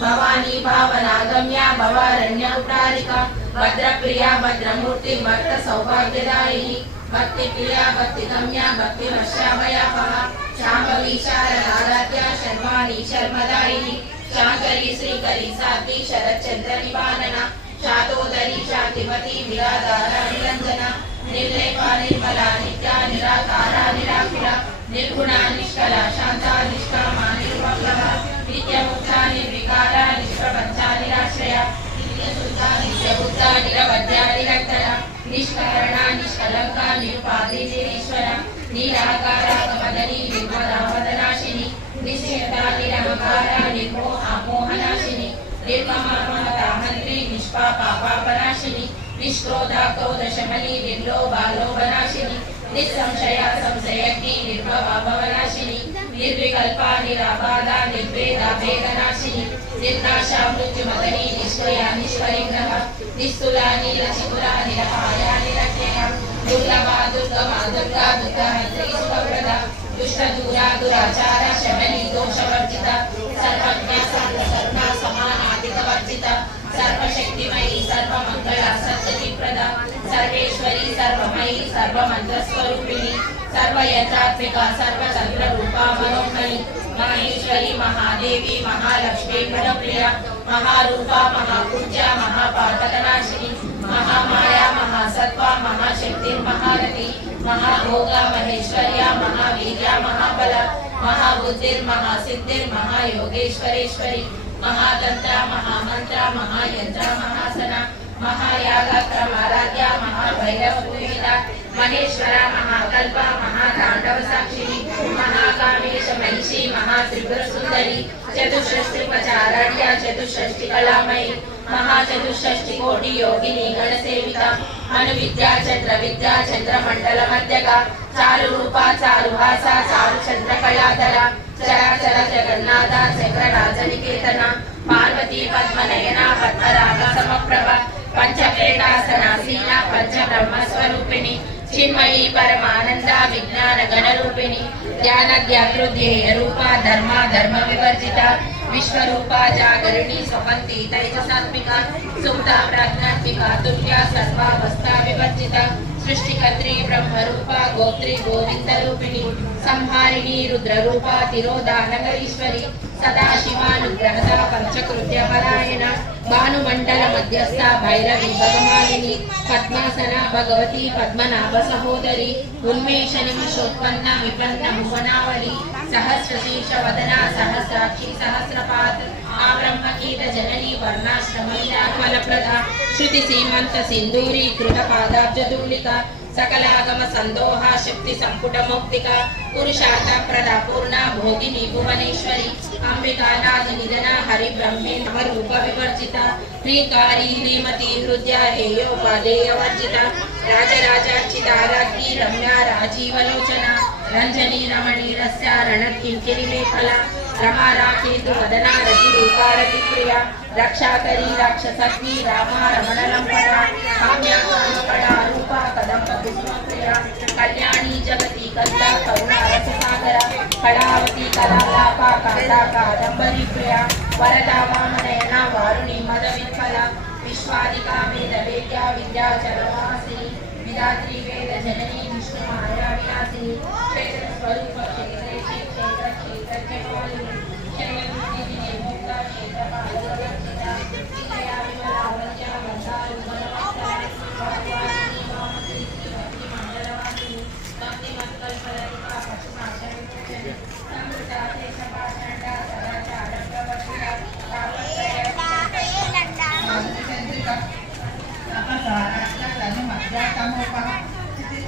भवानी भावनागम्या भवारण्यपुरारिका भद्रप्रिया भद्रमूर्ति भक्त सौभाग्यदायिनी। भक्तिप्रिया भक्तिगम्या भक्तिमश्यामयापः शाम्भवी शारदाराध्या शर्माणी शर्मदायिनी। शाङ्करी श्रीकरी साध्वी शरच्चन्द्रनिवारणा शातोदरी शातिमती निराधारा निरञ्जना। निर्लेपा निर्मला नित्या निराकारा निराकुरा निर्गुणा నిష్కరణ నిష్కలంక నిరుపాధి నిరీశ్వర నిరాకార గమదని నిర్మదావదనాశిని నిశ్చేత నిరహంకార నిర్మోహ మోహనాశిని నిర్మమ మమత నిష్పాప పాపనాశిని నిష్క్రోధ క్రోధశమని నిర్లోభాలోభనాశిని నిస్సంశయ సంశయజ్ఞి నిర్భవ భవనాశిని నిర్వికల్ప నిరాబాధ నిర్వేద భేదనాశిని నిర్నాశ మృత్యుమదని నిష్క్రయ నిష్పరిగ్రహ నిస్తుల నీలచిపుర నిరపాయ నిరజ్ఞయ దుర్లభ దుర్గమ దుర్గా దుర్గహంత్రి సుఖప్రద దురాచార శమని దోషవర్జిత సర్వజ్ఞ సర్వమంగళ సర్వేశ్వరి సర్వయథాత్మిక రూపా మనోహరి महेश्वरी महादेवी, महालक्ष्मी गुणप्रिया महारूपा महापूजा महापातकनाशिनी, महामाया महासत्वा महाशक्ति, महारथी, महाभोगा, महेश्वर्या, महावीर्या, महाबला महाबुद्धिर्महासिद्धिर् महायोगेश्वरेश्वरी महातंत्र महामंत्र महायंत्र महासना మహాసన మహాభైరవ పూజిత మహేశ్వర మహాకల్ప మహాతాండవ సాక్షిని మహాకామేశ మహిషి మహాత్రిపుర సుందరి చతుషష్టి ప్రచారాఢ్య చతుషష్టి కళామయి మహాచతుషష్టి కోటి యోగిని గణసేవిత అను విద్యా చంద్ర విద్యా చంద్ర మండల మధ్యగా చారు రూప చారు భాష చారు చంద్ర కళాధర చరాచర జగన్నాథ చక్రరాజ నికేతన పార్వతీ పద్మనయన పద్మరాగ సమప్రభ पंचप्रेतासनासीना पंचब्रह्मस्वरूपिणी चिन्मयी परमानंदा विज्ञान गण रूपिणी रूपा धर्मा धर्म विवर्जिता विश्वरूपा, जागरिणी, स्वपन्ति, तैजसात्मिका, सुप्ता, प्राज्ञात्मिका, तुल्या सर्वावस्था विवर्जिता, सृष्टिकर्त्री, ब्रह्मरूपा, गोत्री, गोविन्दरूपिणी, संहारिणी, रुद्ररूपा तिरोदानगरीश्वरी సంహారిణి పంచకృత్యపరాయణ. భానుమండల మధ్యస్థ భైరవి భగమాలిని పద్మాసన భగవతి పద్మనాభ సహోదరి. ఉన్మేష నిమిషోత్పన్న విపన్న భువనావళి. సహస్రశీర్ష వదన సహస్రాక్షి సహస్రపాత్ ఆ బ్రహ్మకీట జనని వర్ణాశ్రమ ఫలప్రద. శృతి సీమంత సింధూరి కృత పాదాబ్జదూలిక సకలాగమ సందోహ శక్తి సంపుట మౌక్తిక పురుషార్థ ప్రద పూర్ణ భోగిని భువనేశ్వరి అంబికానాథ నిధన హరి బ్రహ్మే రూప వివర్జిత శ్రీకారి శ్రీమతి హృదయ హేయోపాధేయ వర్జిత రాజరాజార్చిత రాజ్ఞి రమ్య రాజీవలోచన రంజని రమణి రస్య రణకింకిరి మేఖల రమారాకేతు వదన రతి రూపారతి ప్రియ రక్షాకరి రాక్షసగ్ని రామ రమణ లంపట కామ్య కళాలాప కాంతా కాదంబరి ప్రియ వరద వామనయన వారుణి మద విఫల విశ్వాదిక వేద వేద్య చరమాసి విధాత్రి వేద జననీ విష్ణు మాయా విలాసిని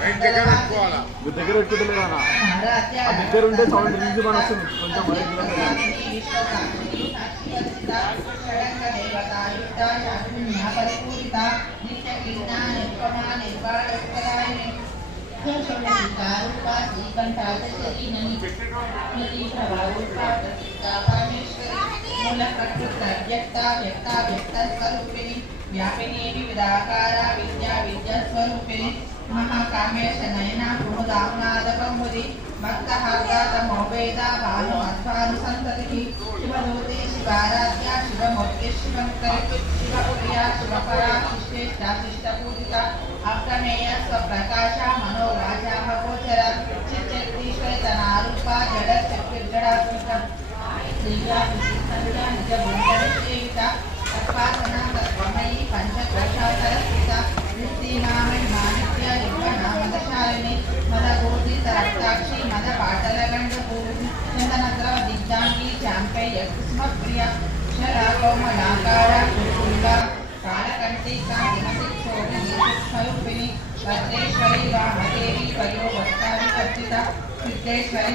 దగ్గర అన్న ఆ దగ్గర ఉంటే సౌండ్ రిలీజ్ మన వస్తుంది. కొంచెం వ్యాపిని వివిధాకార విద్యా విద్యా స్వరూపిణి మహాకామేశ నయన కుముదాహ్నాద కౌముది భక్త హార్దాత మోవేద భాను అధ్వాను సంతతి శివదూతే శివారాధ్య శివమూర్తి శివంకరి శివప్రియ శివపరా శిష్టేష్ట శిష్ట పూజిత అప్రమేయ స్వప్రకాశ మనోవాచ గోచర చిత్తీశ్వరతనారూప జడ చక్రజడాత్మిక దివ్యా విశిష్టంగా నిజ శరాకోమలాకార కుటుంబ కాలకంఠి కాంతిమతి క్షోభి స్వరూపిణి భద్రేశ్వరి వామదేవి వయో వస్తారి కర్చిత సిద్ధేశ్వరి